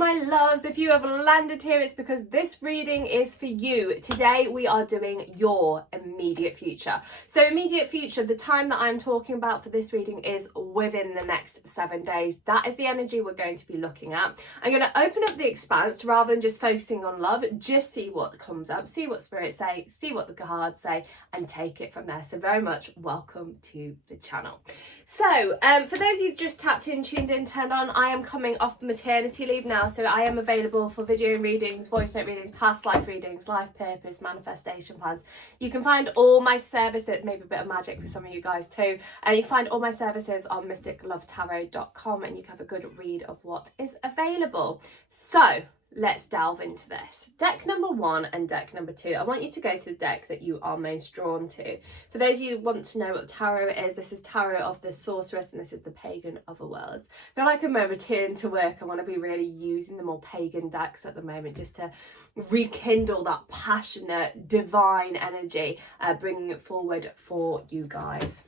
my loves. If you have landed here, it's because this reading is for you. Today we are doing your immediate future. So immediate future, the time that I'm talking about for this reading is within the next 7 days. That is the energy we're going to be looking at. I'm going to open up the expanse rather than just focusing on love. Just see what comes up, see what spirits say, see what the cards say, and take it from there. So very much welcome to the channel. So for those of you just tapped in, tuned in, turned on, I am coming off maternity leave now, so I am available for video readings, voice note readings, past life readings, life purpose, manifestation plans. You can find all my services, maybe a bit of magic for some of you guys too, and you can find all my services on mysticlovetarot.com, and you can have a good read of what is available. So let's delve into this. Deck number 1 and deck number 2. I want you to go to the deck that you are most drawn to. For those of you who want to know what tarot is, this is tarot of the sorceress and this is the pagan overworlds. I feel like in my return to work, I want to be really using the more pagan decks at the moment just to rekindle that passionate, divine energy, bringing it forward for you guys.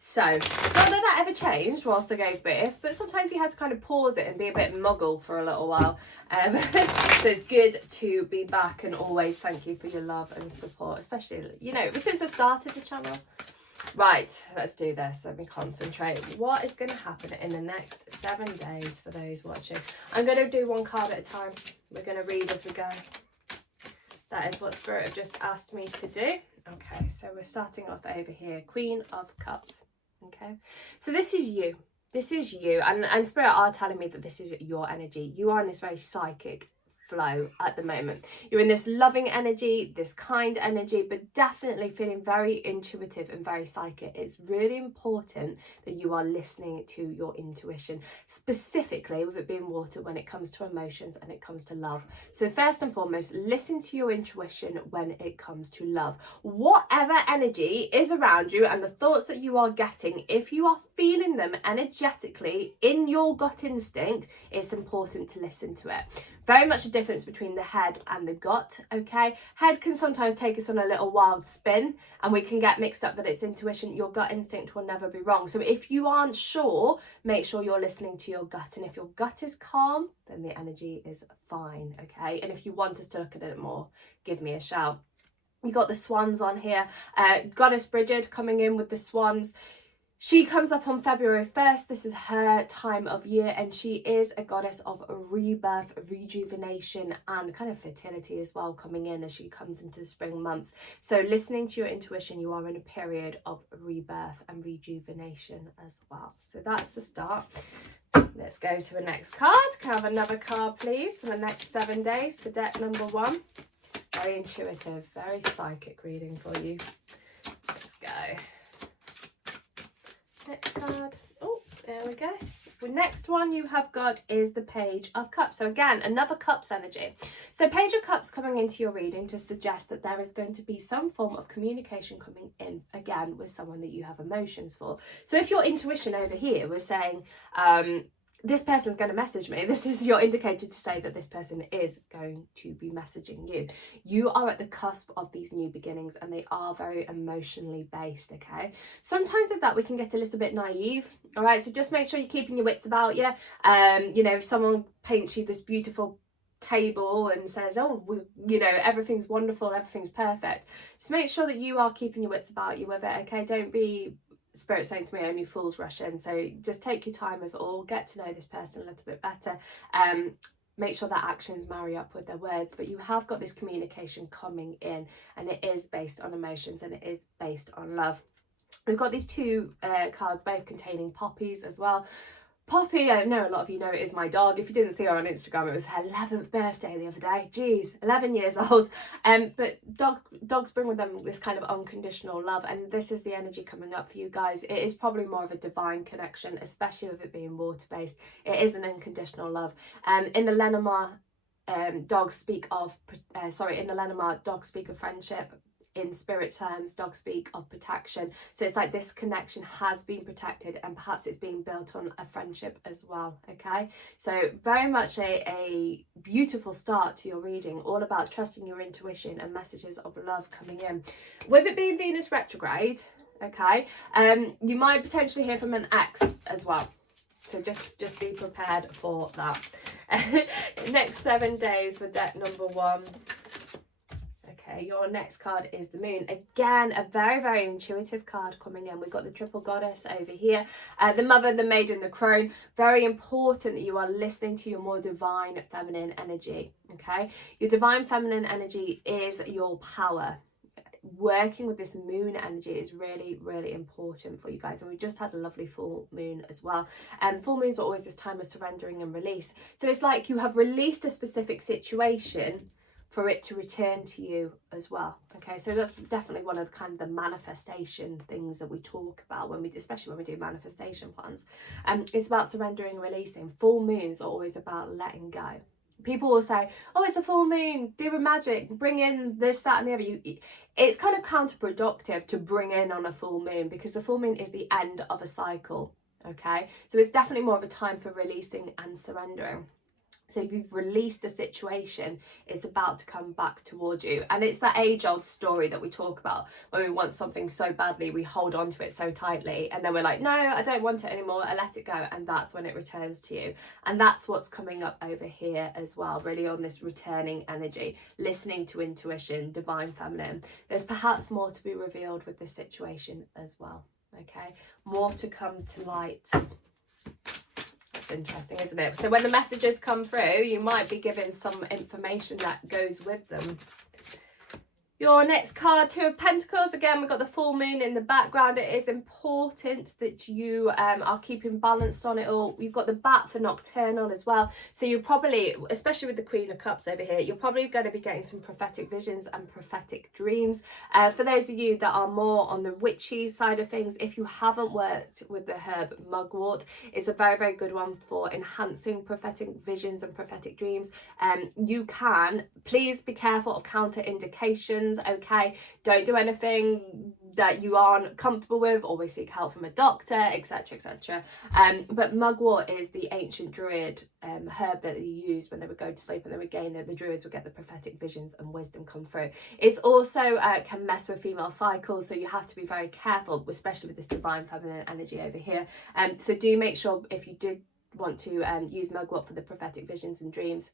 So, not that that ever changed whilst I gave birth, but sometimes you had to kind of pause it and be a bit muggle for a little while. So it's good to be back, and always thank you for your love and support, especially, you know, since I started the channel. Right, let's do this. Let me concentrate. What is going to happen in the next 7 days for those watching? I'm going to do one card at a time. We're going to read as we go. That is what Spirit have just asked me to do. Okay, so we're starting off over here. Queen of Cups. Okay, so this is you. This is you. And Spirit are telling me that this is your energy. You are in this very psychic flow at the moment. You're in this loving energy, this kind energy, but definitely feeling very intuitive and very psychic. It's really important that you are listening to your intuition, specifically with it being water when it comes to emotions and it comes to love. So first and foremost, listen to your intuition when it comes to love. Whatever energy is around you and the thoughts that you are getting, if you are feeling them energetically in your gut instinct, it's important to listen to it. Very much a difference between the head and the gut, okay? Head can sometimes take us on a little wild spin and we can get mixed up that it's intuition. Your gut instinct will never be wrong. So if you aren't sure, make sure you're listening to your gut. And if your gut is calm, then the energy is fine, okay? And if you want us to look at it more, give me a shout. You got the swans on here. Goddess Bridget coming in with the swans. She comes up on February 1st. This is her time of year, and she is a goddess of rebirth, rejuvenation, and kind of fertility as well, coming in as she comes into the spring months. So listening to your intuition, you are in a period of rebirth and rejuvenation as well. So that's the start. Let's go to the next card. Can I have another card, please, for the next 7 days for deck number 1? Very intuitive, very psychic reading for you. Let's go. Next card. Oh, there we go. The next one you have got is the Page of Cups. So again, another Cups energy. So Page of Cups coming into your reading to suggest that there is going to be some form of communication coming in, again, with someone that you have emotions for. So if your intuition over here was saying, this person's going to message me, this is your indicator to say that this person is going to be messaging you. You are at the cusp of these new beginnings and they are very emotionally based, okay? Sometimes with that we can get a little bit naive, all right? So just make sure you're keeping your wits about you. You know, if someone paints you this beautiful table and says, oh, you know, everything's wonderful, everything's perfect, just make sure that you are keeping your wits about you with it, okay? Don't be Spirit saying to me, only fools rush in. So just take your time with it all, get to know this person a little bit better, make sure that actions marry up with their words. But you have got this communication coming in, and it is based on emotions and it is based on love. We've got these two cards both containing poppies as well. Poppy, I know a lot of you know it is my dog. If you didn't see her on Instagram, it was her 11th birthday the other day. Jeez, 11 years old. But dogs bring with them this kind of unconditional love, and this is the energy coming up for you guys. It is probably more of a divine connection, especially with it being water-based. It is an unconditional love. In the Lenormand, dogs speak of friendship. In spirit terms, dogs speak of protection. So it's like this connection has been protected, and perhaps it's being built on a friendship as well, okay? So very much a beautiful start to your reading, all about trusting your intuition and messages of love coming in. With it being Venus retrograde, okay, you might potentially hear from an ex as well. So just be prepared for that. Next 7 days for deck number 1. Okay, your next card is the Moon. Again, a very, very intuitive card coming in. We've got the Triple Goddess over here. The Mother, the Maiden, the Crone. Very important that you are listening to your more divine feminine energy, okay? Your divine feminine energy is your power. Working with this moon energy is really, really important for you guys. And we just had a lovely full moon as well. Full moons are always this time of surrendering and release. So it's like you have released a specific situation for it to return to you as well. Okay, so that's definitely one of the kind of the manifestation things that we talk about when we, especially when we do manifestation plans. It's about surrendering, releasing. Full moons are always about letting go. People will say, oh, it's a full moon, do a magic, bring in this, that and the other. It's kind of counterproductive to bring in on a full moon, because the full moon is the end of a cycle, okay? So it's definitely more of a time for releasing and surrendering. So if you've released a situation, it's about to come back towards you. And it's that age-old story that we talk about, when we want something so badly, we hold on to it so tightly, and then we're like, no, I don't want it anymore, I let it go, and that's when it returns to you. And that's what's coming up over here as well, really on this returning energy, listening to intuition, divine feminine. There's perhaps more to be revealed with this situation as well, okay? More to come to light. Interesting, isn't it? So when the messages come through, you might be given some information that goes with them. Your next card, Two of Pentacles. Again, we've got the full moon in the background. It is important that you are keeping balanced on it all. You've got the Bat for nocturnal as well. So you're probably, especially with the Queen of Cups over here, you're probably going to be getting some prophetic visions and prophetic dreams. For those of you that are more on the witchy side of things, if you haven't worked with the herb mugwort, it's a very, very good one for enhancing prophetic visions and prophetic dreams. You can, please be careful of counter indications. Okay, don't do anything that you aren't comfortable with. Always seek help from a doctor, etc, etc. But mugwort is the ancient druid herb that they used when they would go to sleep, and they would gain the druids would get the prophetic visions and wisdom come through. It's also can mess with female cycles, so you have to be very careful, especially with this divine feminine energy over here. So do make sure, if you did want to use mugwort for the prophetic visions and dreams,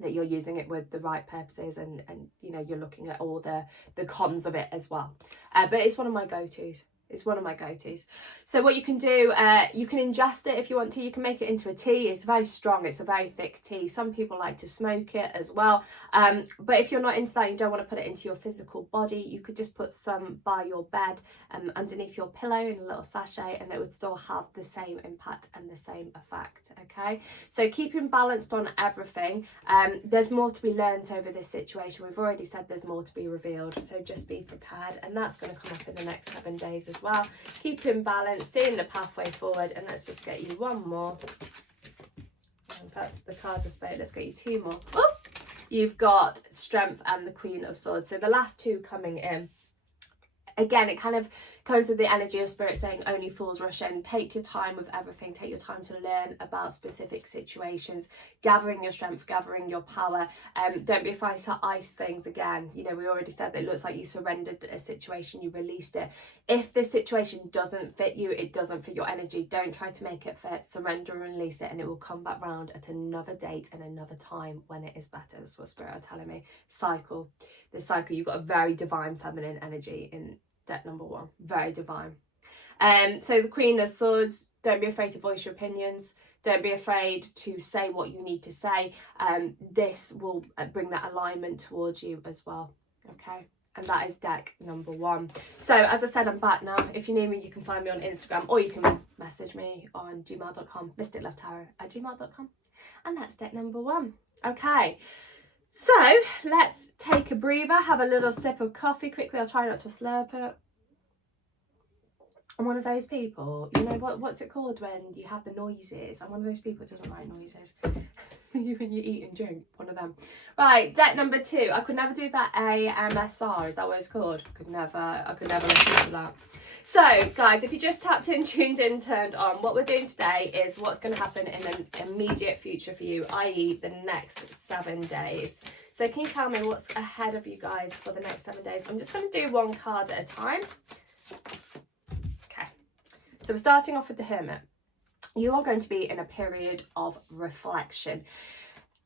that you're using it with the right purposes, and you know, you're looking at all the cons of it as well. But it's one of my go-tos. It's one of my go-tos. So what you can do, you can ingest it if you want to. You can make it into a tea. It's very strong. It's a very thick tea. Some people like to smoke it as well. But if you're not into that, you don't want to put it into your physical body, you could just put some by your bed, underneath your pillow in a little sachet, and it would still have the same impact and the same effect, okay? So keeping balanced on everything. There's more to be learned over this situation. We've already said there's more to be revealed, so just be prepared, and that's going to come up in the next 7 days as well. Keeping balanced, seeing the pathway forward, and let's just get you one more. In fact, the cards are spoke. Let's get you 2 more. Oh, you've got Strength and the Queen of Swords. So the last 2 coming in. Again, it kind of comes with the energy of Spirit saying only fools rush in. Take your time with everything. Take your time to learn about specific situations, gathering your strength, gathering your power. Don't be afraid to ice things again. You know, we already said that it looks like you surrendered a situation, you released it. If this situation doesn't fit you, it doesn't fit your energy, don't try to make it fit. Surrender and release it, and it will come back round at another date and another time when it is better. That's what Spirit are telling me. Cycle. The cycle. You've got a very divine feminine energy in deck number 1, very divine. So the Queen of Swords, don't be afraid to voice your opinions, don't be afraid to say what you need to say. This will bring that alignment towards you as well, okay? And that is deck number 1. So as I said, I'm back now. If you need me, you can find me on Instagram, or you can message me on gmail.com, mysticlovetarot@gmail.com, and that's deck number 1. Okay, so let's take a breather, have a little sip of coffee quickly. I'll try not to slurp it. I'm one of those people, you know, what's it called when you have the noises? I'm one of those people who doesn't like noises. When you eat and drink, one of them. Right, deck number 2. I could never do that AMSR, is that what it's called? I could never listen to that. So guys, if you just tapped in, tuned in, turned on, what we're doing today is what's going to happen in the immediate future for you, i.e. the next 7 days. So can you tell me what's ahead of you guys for the next 7 days? I'm just going to do 1 card at a time. Okay, so we're starting off with the Hermit. you are going to be in a period of reflection.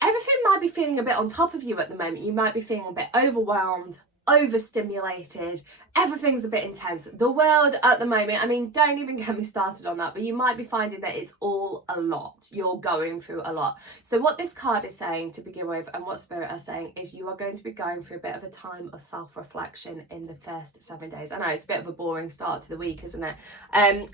Everything might be feeling a bit on top of you at the moment. You might be feeling a bit overwhelmed, overstimulated. Everything's a bit intense. The world at the moment, I mean, don't even get me started on that, but you might be finding that it's all a lot. You're going through a lot. So what this card is saying to begin with, and what Spirit are saying, is you are going to be going through a bit of a time of self-reflection in the first 7 days. I know it's a bit of a boring start to the week, isn't it?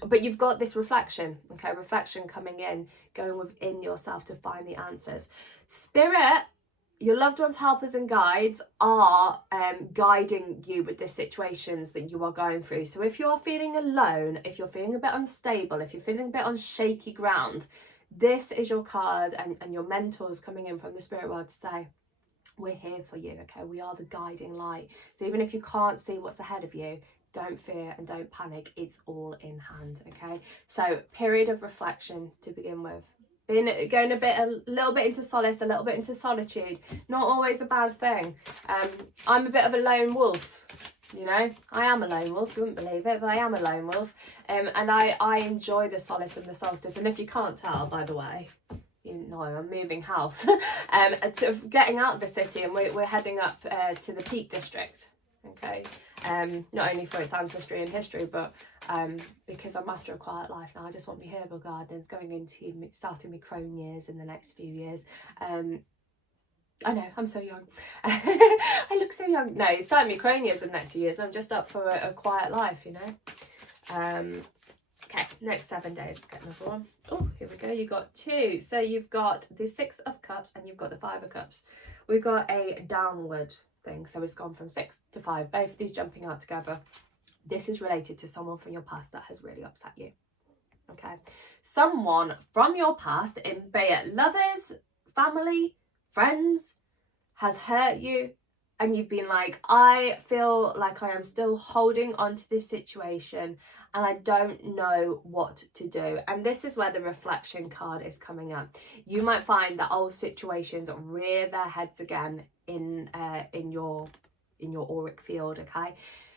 But you've got this reflection, okay? Reflection coming in, going within yourself to find the answers. Spirit, your loved ones, helpers and guides are guiding you with the situations that you are going through. So if you're feeling alone, if you're feeling a bit unstable, if you're feeling a bit on shaky ground, this is your card and your mentors coming in from the spirit world to say, we're here for you, okay? We are the guiding light. So even if you can't see what's ahead of you, don't fear and don't panic. It's all in hand, okay? So period of reflection to begin with. Going a little bit into solace, a little bit into solitude. Not always a bad thing. I'm a bit of a lone wolf, you know. I am a lone wolf, you wouldn't believe it, but I am a lone wolf. And I enjoy the solace and the solstice. And if you can't tell, by the way, you know, I'm moving house. Getting out of the city, and we're heading up to the Peak District, okay? Not only for its ancestry and history, but because I'm after a quiet life now. I just want my herbal gardens, going into starting my crone years in the next few years. I know, I'm so young. I look so young. No, starting my crone years in the next few years, and I'm just up for a quiet life, you know. Okay, next 7 days. Let's get another one. Oh, here we go. You got two. So you've got the 6 of Cups and you've got the 5 of Cups. We've got a downward thing. So it's gone from 6 to 5. Both of these jumping out together. This is related to someone from your past that has really upset you. Okay. Someone from your past, be it lovers, family, friends, has hurt you. And you've been like, I feel like I am still holding on to this situation and I don't know what to do. And this is where the reflection card is coming up. You might find that old situations rear their heads again in your auric field, okay?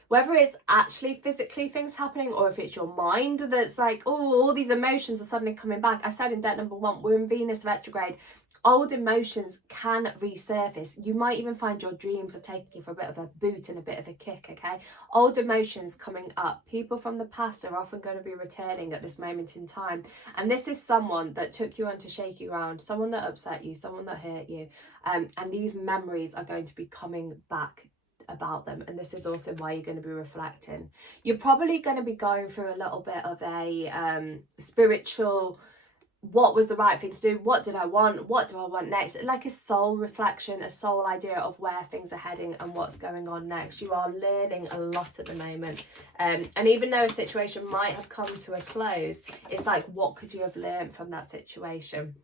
Whether it's actually physically things happening or if it's your mind that's like, oh, all these emotions are suddenly coming back. I said in deck number 1, we're in Venus retrograde. Old emotions can resurface. You might even find your dreams are taking you for a bit of a boot and a bit of a kick, okay? Old emotions coming up. People from the past are often going to be returning at this moment in time. And this is someone that took you onto shaky ground, someone that upset you, someone that hurt you. And these memories are going to be coming back about them. And this is also why you're going to be reflecting. You're probably going to be going through a little bit of a spiritual, what was the right thing to do? What did I want? What do I want next? Like a soul reflection, a soul idea of where things are heading and what's going on next. You are learning a lot at the moment. And even though a situation might have come to a close, it's like, what could you have learned from that situation?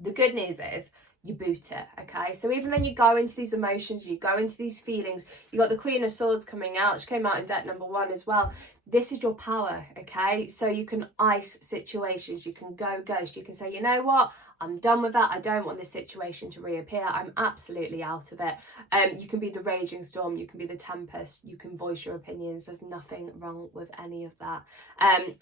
The good news is you boot it, okay? So even when you go into these emotions, you go into these feelings, you got the Queen of Swords coming out. She came out in deck number 1 as well. This is your power, okay? So you can ice situations, you can go ghost, you can say, you know what? I'm done with that. I don't want this situation to reappear. I'm absolutely out of it. You can be the raging storm. You can be the tempest. You can voice your opinions. There's nothing wrong with any of that.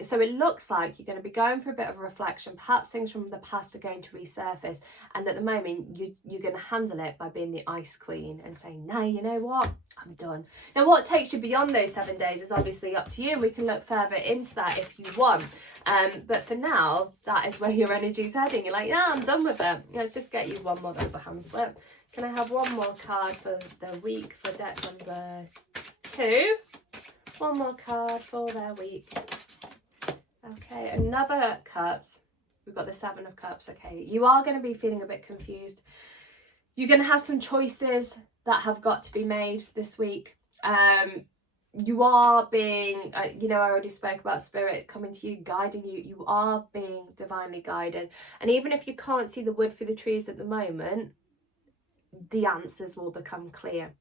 So it looks like you're going to be going for a bit of a reflection. Perhaps things from the past are going to resurface. And at the moment, you're going to handle it by being the ice queen and saying, no, you know what? I'm done. Now, what takes you beyond those 7 days is obviously up to you. And we can look further into that if you want. But for now, that is where your energy's heading. You're like, yeah, I'm done with it. Let's just get you one more. There's a hand slip. Can I have one more card for the week for deck number 2? One more card for their week. Okay, another cups. We've got the 7 of Cups. Okay, you are going to be feeling a bit confused. You're going to have some choices that have got to be made this week. You are being, you know, I already spoke about spirit coming to you, guiding you. You are being divinely guided. And even if you can't see the wood for the trees at the moment, the answers will become clear.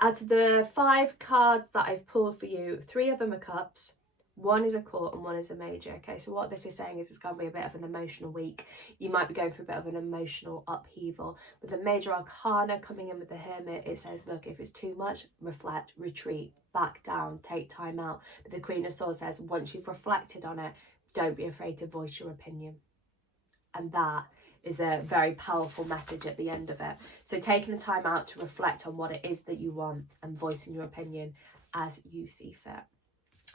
Out of the 5 cards that I've pulled for you, 3 of them are cups. 1 is a court and 1 is a major. Okay, so what this is saying is it's going to be a bit of an emotional week. You might be going through a bit of an emotional upheaval. With the major arcana coming in with the hermit, it says, look, if it's too much, reflect, retreat, back down, take time out. But the Queen of Swords says, once you've reflected on it, don't be afraid to voice your opinion. And that is a very powerful message at the end of it. So taking the time out to reflect on what it is that you want and voicing your opinion as you see fit.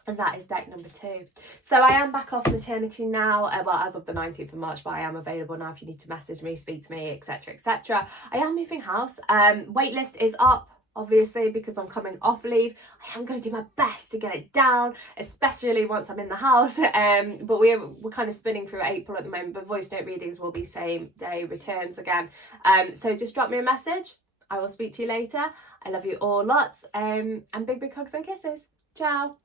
And that is deck number 2. So I am back off maternity now, well, as of the 19th of March, but I am available now if you need to message me, speak to me, etc, etc. I am moving house. Waitlist is up, obviously, because I'm coming off leave. I am going to do my best to get it down, especially once I'm in the house. But we're kind of spinning through April at the moment, but voice note readings will be same day returns again. So just drop me a message. I will speak to you later. I love you all lots. And big hugs and kisses. Ciao.